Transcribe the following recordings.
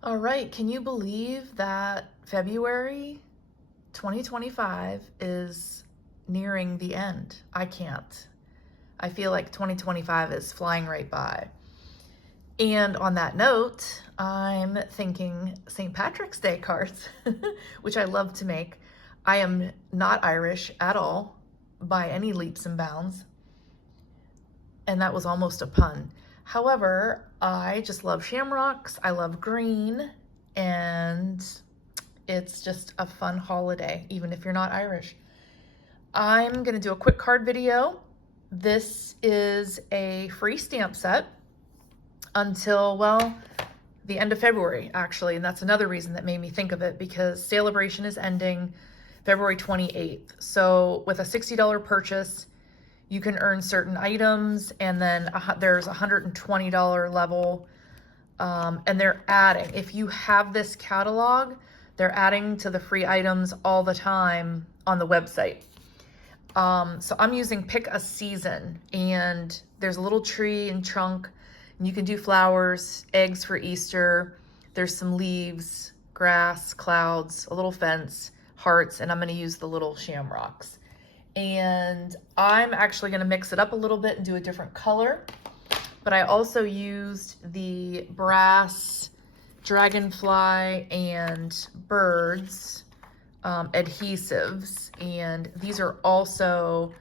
All right, can you believe that February 2025 is nearing the end? I can't. I feel like 2025 is flying right by. And on that note, I'm thinking St. Patrick's Day cards, which I love to make. I am not Irish at all by any leaps and bounds. And that was almost a pun. However, I just love shamrocks. I love green, and it's just a fun holiday, even if you're not Irish. I'm gonna do a quick card video. This is a free stamp set until, well, the end of February, actually. And that's another reason that made me think of it, because Sale-a-bration is ending February 28th. So with a $60 purchase, you can earn certain items, and then there's a $120 level, and they're adding. If you have this catalog, they're adding to the free items all the time on the website. So I'm using Pick a Season, and there's a little tree and trunk, and you can do flowers, eggs for Easter. There's some leaves, grass, clouds, a little fence, hearts, and I'm going to use the little shamrocks. And I'm actually going to mix it up a little bit and do a different color. But I also used the brass dragonfly and birds adhesives. And these are also,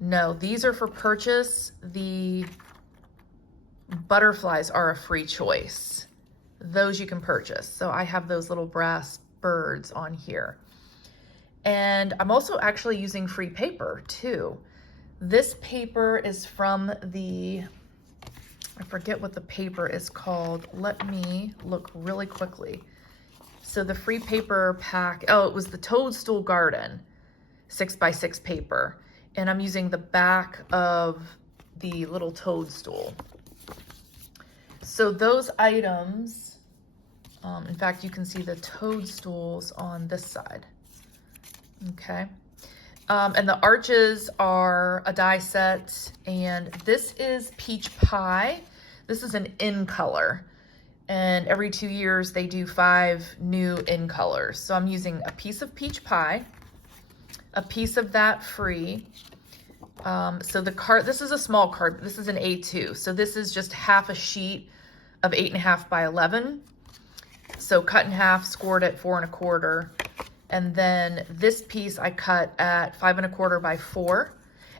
no, these are for purchase. The butterflies are a free choice. Those you can purchase. So I have those little brass birds on here. And I'm also actually using free paper too. This paper is from I forget what the paper is called. Let me look really quickly. So the free paper pack, oh, it was the Toadstool Garden 6x6 paper. And I'm using the back of the little toadstool. So those items, in fact, you can see the toadstools on this side. Okay, and the arches are a die set, and this is Peach Pie. This is an in color, and every 2 years they do 5 new in colors. So I'm using a piece of Peach Pie, a piece of that free. So the card, this is a small card, this is an A2. So this is just half a sheet of 8.5 by 11. So cut in half, scored at 4 1/4. And then this piece I cut at 5 1/4 by 4,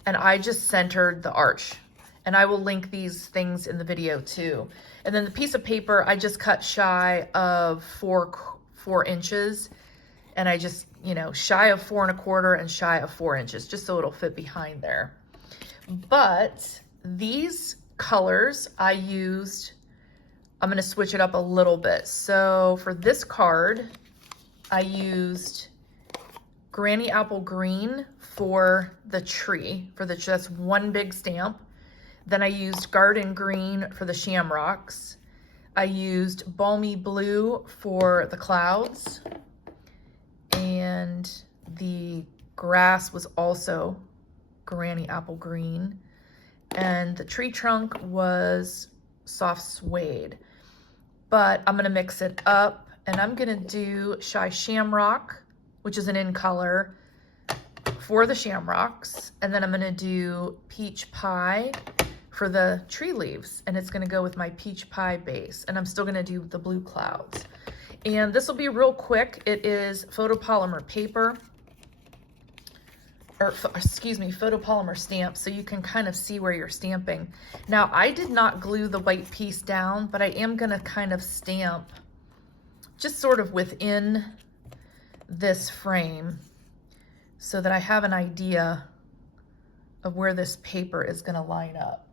and I just centered the arch. And I will link these things in the video too. And then the piece of paper, I just cut shy of 4 inches. And I just, shy of 4 1/4 and shy of 4 inches, just so it'll fit behind there. But these colors I'm gonna switch it up a little bit. So for this card, I used Granny Apple Green for the tree, that's one big stamp. Then I used Garden Green for the shamrocks. I used Balmy Blue for the clouds. And the grass was also Granny Apple Green. And the tree trunk was soft suede. But I'm gonna mix it up, and I'm gonna do Shy Shamrock, which is an in color, for the shamrocks. And then I'm gonna do Peach Pie for the tree leaves, and it's gonna go with my Peach Pie base. And I'm still gonna do the blue clouds. And this will be real quick. It is photopolymer paper, or excuse me, photopolymer stamp, so you can kind of see where you're stamping. Now, I did not glue the white piece down, but I am gonna kind of stamp just sort of within this frame so that I have an idea of where this paper is gonna line up.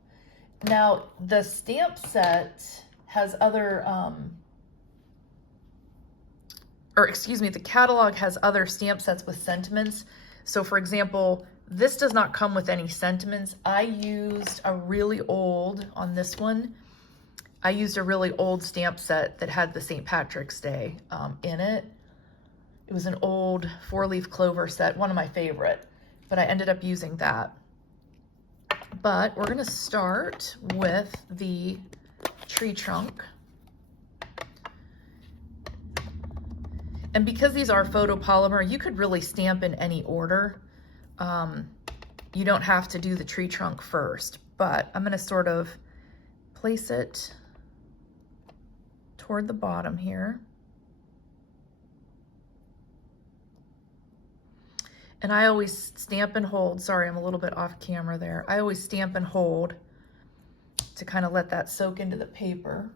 Now, the stamp set has other, the catalog has other stamp sets with sentiments. So for example, this does not come with any sentiments. I used a really old, on this one, I used a really old stamp set that had the St. Patrick's Day in it. It was an old 4-leaf clover set, one of my favorite, but I ended up using that. But we're gonna start with the tree trunk. And because these are photopolymer, you could really stamp in any order. You don't have to do the tree trunk first, but I'm going to sort of place it toward the bottom here. And I always stamp and hold. Sorry, I'm a little bit off camera there. I always stamp and hold to kind of let that soak into the paper.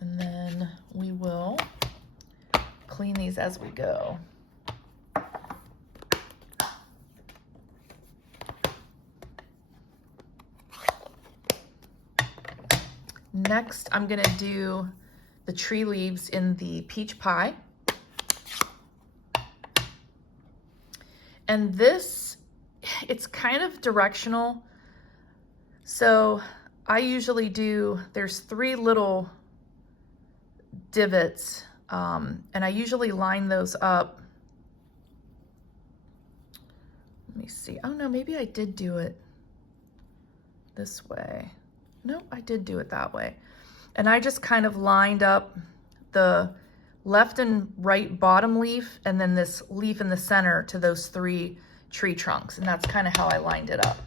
And then we will clean these as we go. Next, I'm gonna do the tree leaves in the peach pie. And this, it's kind of directional. So I usually do, there's 3 little divots, and I usually line those up. Let me see. Oh no, maybe I did do it this way. No, I did do it that way. And I just kind of lined up the left and right bottom leaf and then this leaf in the center to those 3 tree trunks. And that's kind of how I lined it up.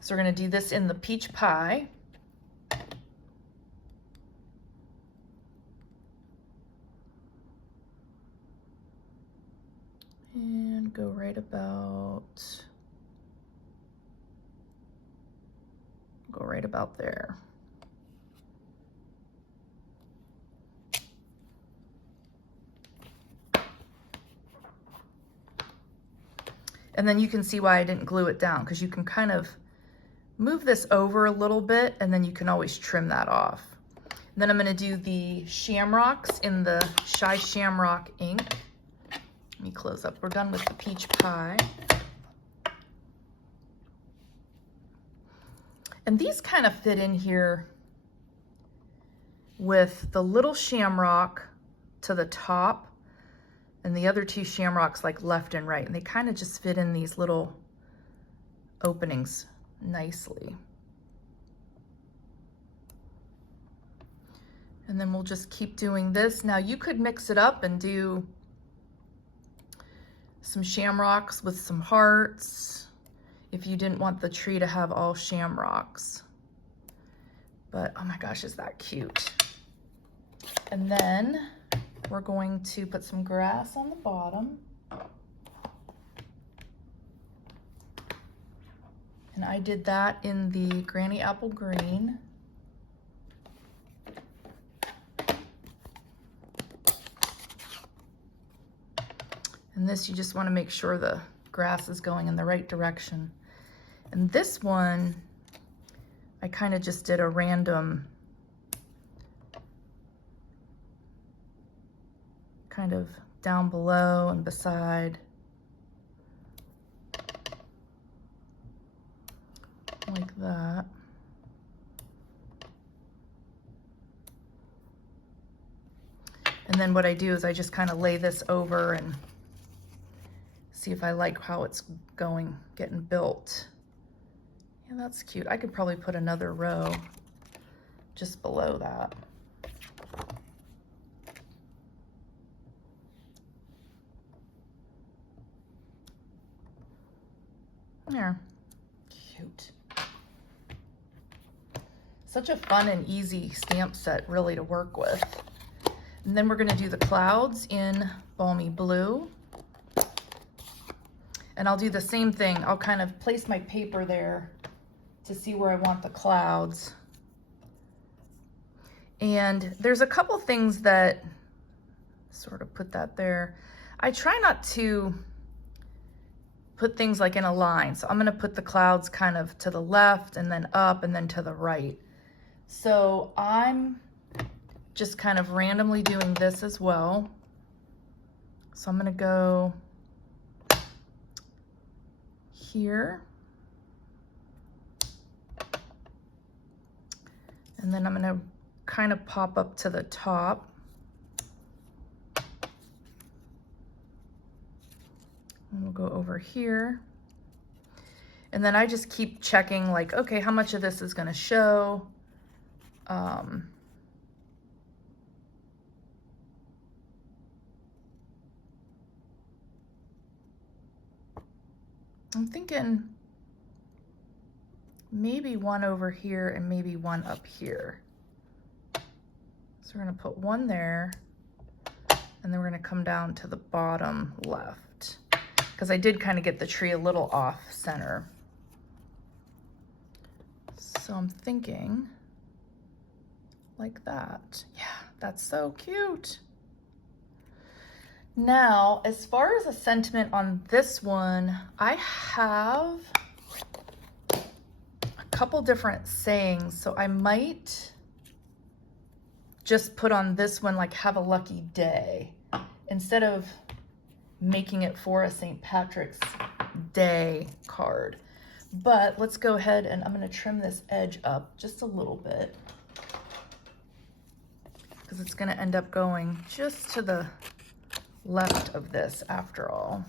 So we're going to do this in the peach pie. And go right about there. And then you can see why I didn't glue it down, because you can kind of move this over a little bit and then you can always trim that off. And then I'm going to do the shamrocks in the Shy Shamrock ink. Let me close up. We're done with the peach pie. And these kind of fit in here with the little shamrock to the top and the other 2 shamrocks like left and right. And they kind of just fit in these little openings nicely. And then we'll just keep doing this. Now you could mix it up and do some shamrocks with some hearts if you didn't want the tree to have all shamrocks. But oh my gosh, is that cute. And then we're going to put some grass on the bottom. And I did that in the Granny Apple Green. And this, you just want to make sure the grass is going in the right direction. And this one, I kind of just did a random kind of down below and beside. Like that. And then what I do is I just kind of lay this over and see if I like how it's getting built. Yeah, that's cute. I could probably put another row just below that. There, cute. Such a fun and easy stamp set really to work with. And then we're gonna do the clouds in Balmy Blue. And I'll do the same thing. I'll kind of place my paper there to see where I want the clouds. And there's a couple things that sort of put that there. I try not to put things like in a line. So I'm gonna put the clouds kind of to the left and then up and then to the right. So I'm just kind of randomly doing this as well. So I'm gonna go here. And then I'm gonna kind of pop up to the top. And we'll go over here. And then I just keep checking like, okay, how much of this is gonna show? I'm thinking maybe one over here and maybe one up here. So we're gonna put one there, and then we're gonna come down to the bottom left, because I did kind of get the tree a little off center. So I'm thinking like that. Yeah, that's so cute. Now, as far as a sentiment on this one, I have a couple different sayings. So I might just put on this one, like, have a lucky day, instead of making it for a St. Patrick's Day card. But let's go ahead and I'm gonna trim this edge up just a little bit, because it's gonna end up going just to the left of this after all.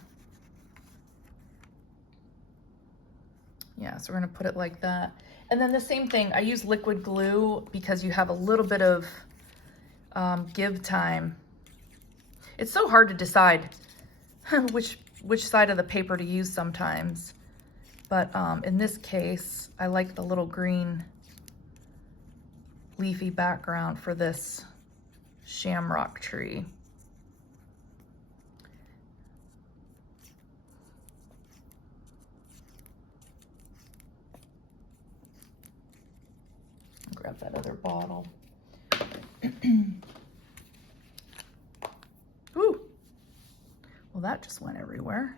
Yeah, so we're gonna put it like that. And then the same thing, I use liquid glue because you have a little bit of give time. It's so hard to decide which side of the paper to use sometimes. But in this case, I like the little green leafy background for this shamrock tree. Grab that other bottle. Ooh. Well, that just went everywhere.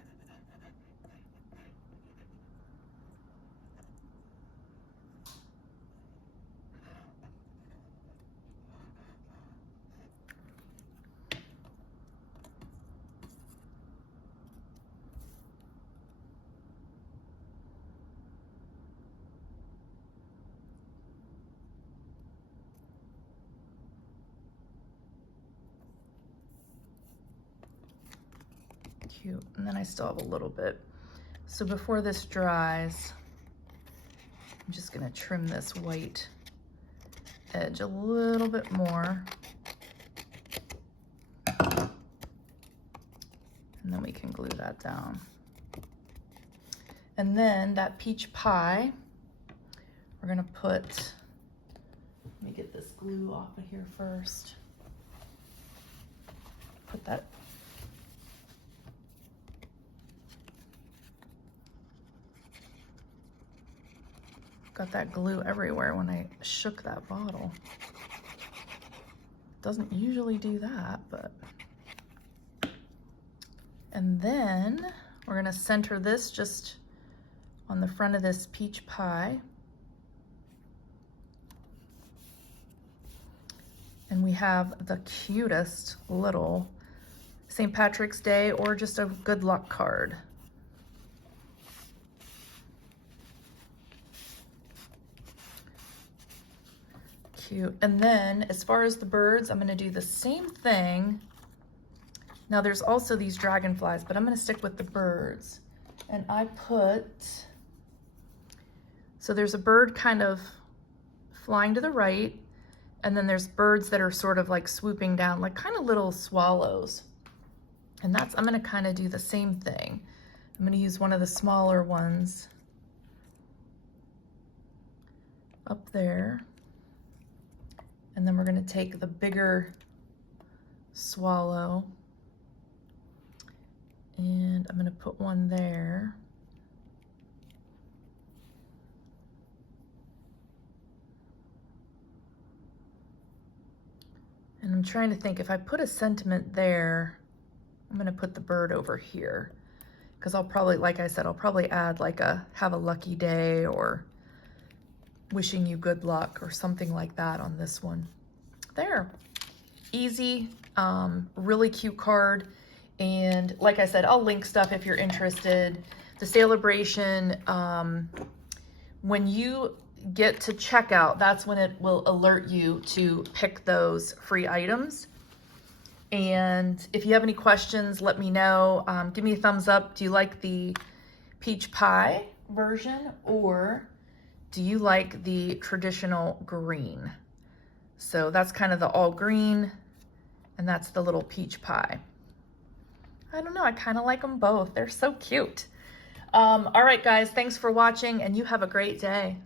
Cute. And then I still have a little bit. So before this dries, I'm just gonna trim this white edge a little bit more. And then we can glue that down. And then that peach pie, we're gonna put, let me get this glue off of here first. Put that got that glue everywhere when I shook that bottle. Doesn't usually do that, but. And then we're gonna center this just on the front of this peach pie. And we have the cutest little St. Patrick's Day or just a good luck card. Cute. And then as far as the birds, I'm gonna do the same thing. Now there's also these dragonflies, but I'm gonna stick with the birds. And I put, so there's a bird kind of flying to the right, and then there's birds that are sort of like swooping down, like kind of little swallows. And that's, I'm gonna kind of do the same thing. I'm gonna use one of the smaller ones up there. And then we're gonna take the bigger swallow and I'm gonna put one there. And I'm trying to think, if I put a sentiment there, I'm gonna put the bird over here, because I'll probably, like I said, I'll probably add like a have a lucky day or wishing you good luck or something like that on this one. There, easy, really cute card. And like I said, I'll link stuff if you're interested. The Sale-a-bration, when you get to checkout, that's when it will alert you to pick those free items. And if you have any questions, let me know. Give me a thumbs up. Do you like the peach pie version, or do you like the traditional green? So that's kind of the all green, and that's the little peach pie. I don't know, I kind of like them both. They're so cute. All right, guys, thanks for watching, and you have a great day.